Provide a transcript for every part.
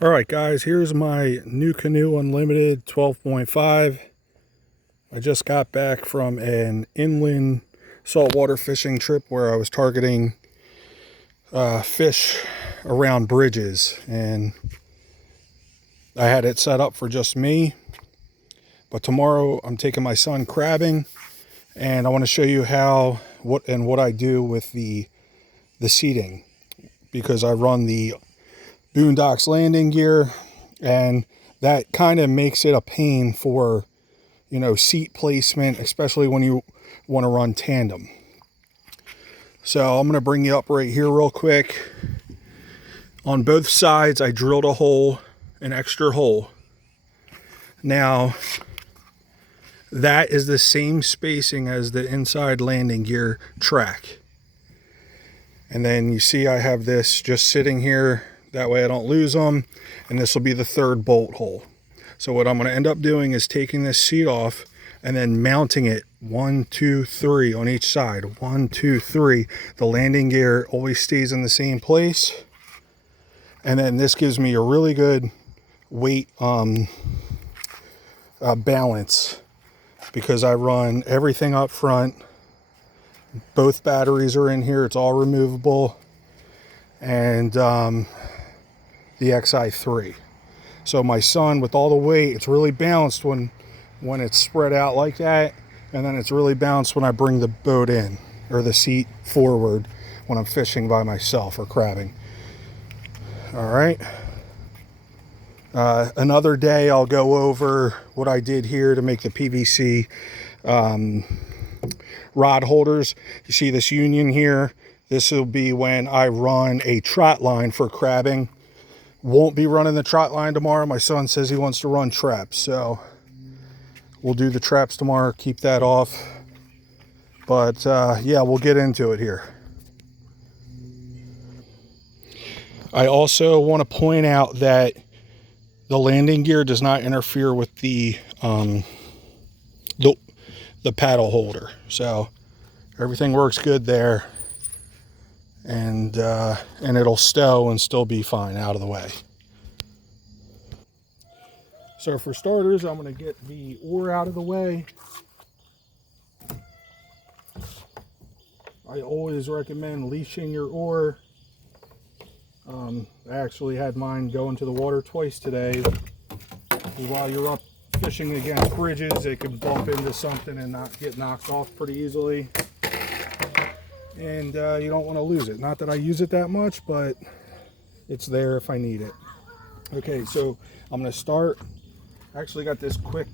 All right, guys, here's my Nucanoe Unlimited 12.5. I just got back from an inland saltwater fishing trip where I was targeting fish around bridges, and I had it set up for just me. But tomorrow I'm taking my son crabbing, and I want to show you what I do with the seating, because I run the boondox landing gear, and that kind of makes it a pain for seat placement, especially when you want to run tandem. So I'm going to bring you up right here real quick. On both sides I drilled an extra hole. Now that is the same spacing as the inside landing gear track. And then you see I have this just sitting here, that way I don't lose them, and this will be the third bolt hole. So what I'm going to end up doing is taking this seat off and then mounting it 1, 2, 3 on each side. 1, 2, 3. The landing gear always stays in the same place. And then this gives me a really good weight balance, because I run everything up front. Both batteries are in here. It's all removable. And the XI3. So my son, with all the weight, it's really balanced when it's spread out like that, and then it's really balanced when I bring the boat in, or the seat forward, when I'm fishing by myself or crabbing. All right. Another day I'll go over what I did here to make the PVC rod holders. You see this union here? This will be when I run a trot line for crabbing. Won't be running the trot line tomorrow. My son says he wants to run traps, so we'll do the traps tomorrow, keep that off. But yeah, we'll get into it here. I also want to point out that the landing gear does not interfere with the paddle holder, so everything works good there, and it'll stow and still be fine out of the way. So for starters, I'm going to get the oar out of the way. I always recommend leashing your oar. I actually had mine go into the water twice today. While you're up fishing against bridges, it could bump into something and not get knocked off pretty easily. And you don't want to lose it. Not that I use it that much, but it's there if I need it. Okay, so I'm going to start. I actually got this quick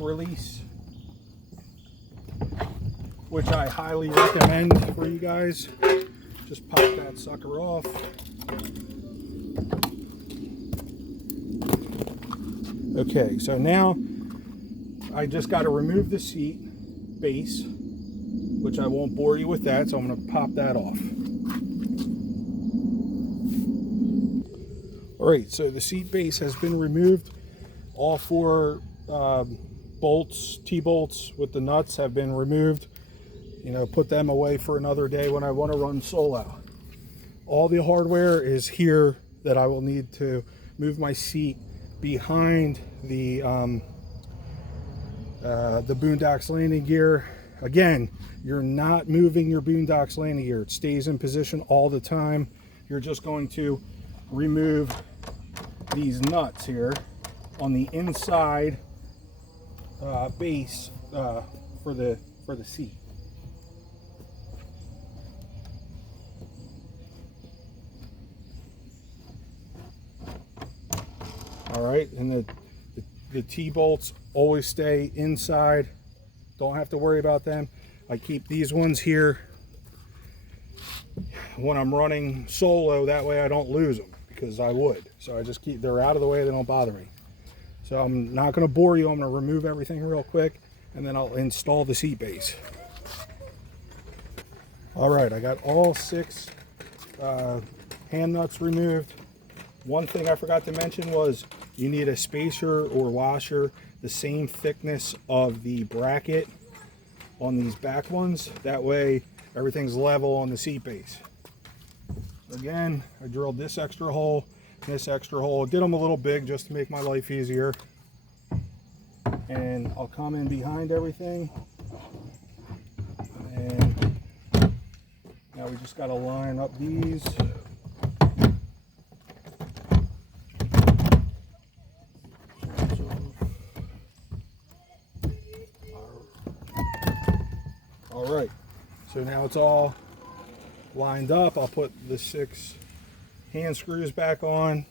release, which I highly recommend for you guys. Just pop that sucker off. Okay, so now I just got to remove the seat base, which I won't bore you with that, so I'm going to pop that off. Alright, so the seat base has been removed. All four bolts, T-bolts with the nuts have been removed. Put them away for another day when I want to run solo. All the hardware is here that I will need to move my seat behind the boondox landing gear. Again, you're not moving your boondox landing gear. It stays in position all the time. You're just going to remove these nuts here on the inside base for the seat. All right, and the T-bolts always stay inside. Don't have to worry about them. I keep these ones here when I'm running solo, that way I don't lose them, because I would. So I just they're out of the way, they don't bother me. So I'm not going to bore you. I'm going to remove everything real quick, and then I'll install the seat base. All right, I got all 6 hand nuts removed. One thing I forgot to mention was you need a spacer or washer the same thickness of the bracket on these back ones. That way everything's level on the seat base. Again, I drilled this extra hole, this extra hole. Did them a little big just to make my life easier. And I'll come in behind everything. And now we just got to line up these. All right, so now it's all lined up. I'll put the 6 hand screws back on.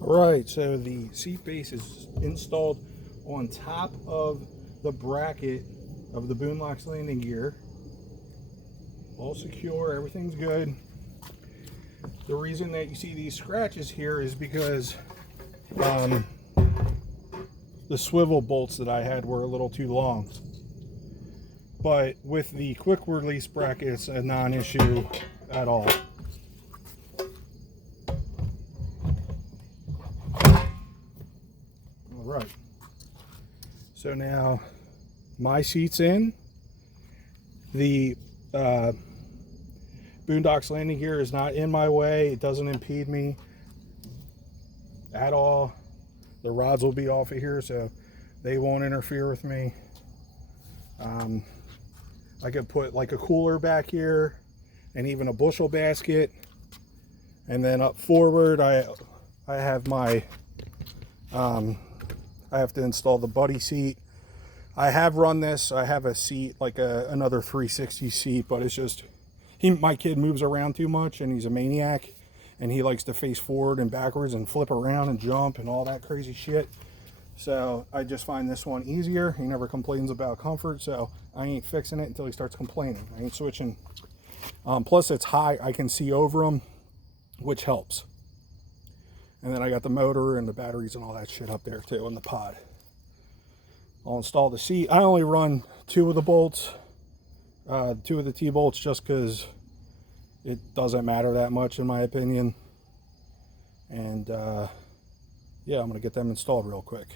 All right, so the seat base is installed on top of the bracket of the boondox landing gear. All secure, everything's good. The reason that you see these scratches here is because the swivel bolts that I had were a little too long. But with the quick release bracket, it's a non-issue at all. All right. So now my seat's in. The boondox landing gear is not in my way. It doesn't impede me at all. The rods will be off of here, so they won't interfere with me. I could put like a cooler back here and even a bushel basket. And then up forward, I have my, I have to install the buddy seat. I have run this. I have a seat, like another 360 seat, but it's just, my kid moves around too much and he's a maniac. And he likes to face forward and backwards and flip around and jump and all that crazy shit. So I just find this one easier. He never complains about comfort, so I ain't fixing it until he starts complaining. I ain't switching. Plus it's high, I can see over him, which helps. And then I got the motor and the batteries and all that shit up there too in the pod. I'll install the seat. I only run 2 of the bolts, 2 of the T-bolts, just because it doesn't matter that much in my opinion. And yeah, I'm gonna get them installed real quick.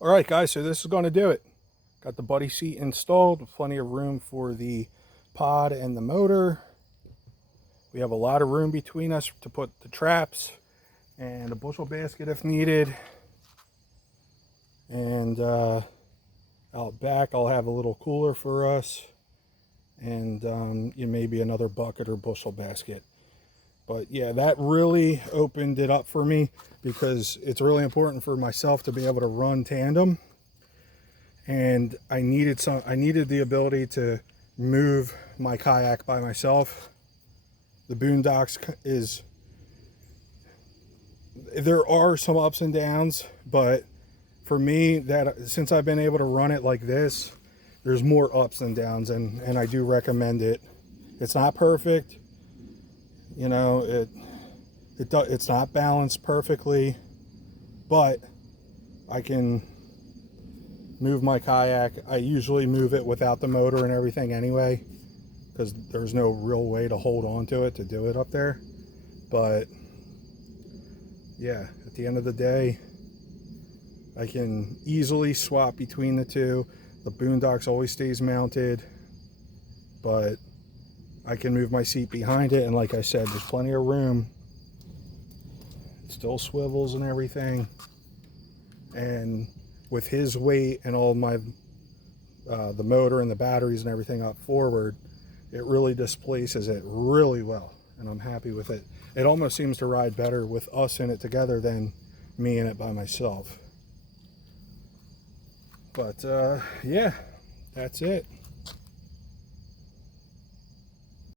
All right guys, so this is going to do it. Got the buddy seat installed with plenty of room for the pod and the motor. We have a lot of room between us to put the traps and a bushel basket if needed. And out back I'll have a little cooler for us, and maybe another bucket or bushel basket. But yeah, that really opened it up for me, because it's really important for myself to be able to run tandem, and I needed the ability to move my kayak by myself. The boondox there are some ups and downs, but for me, that since I've been able to run it like this, there's more ups than downs, and I do recommend it. It's not perfect, you know, it's not balanced perfectly, but I can move my kayak. I usually move it without the motor and everything anyway, because there's no real way to hold on to it to do it up there. But yeah, at the end of the day, I can easily swap between the two. The boondox always stays mounted, but I can move my seat behind it, and like I said, there's plenty of room. It still swivels and everything, and with his weight and all my the motor and the batteries and everything up forward, it really displaces it really well, and I'm happy with it. It almost seems to ride better with us in it together than me in it by myself. But yeah, that's it.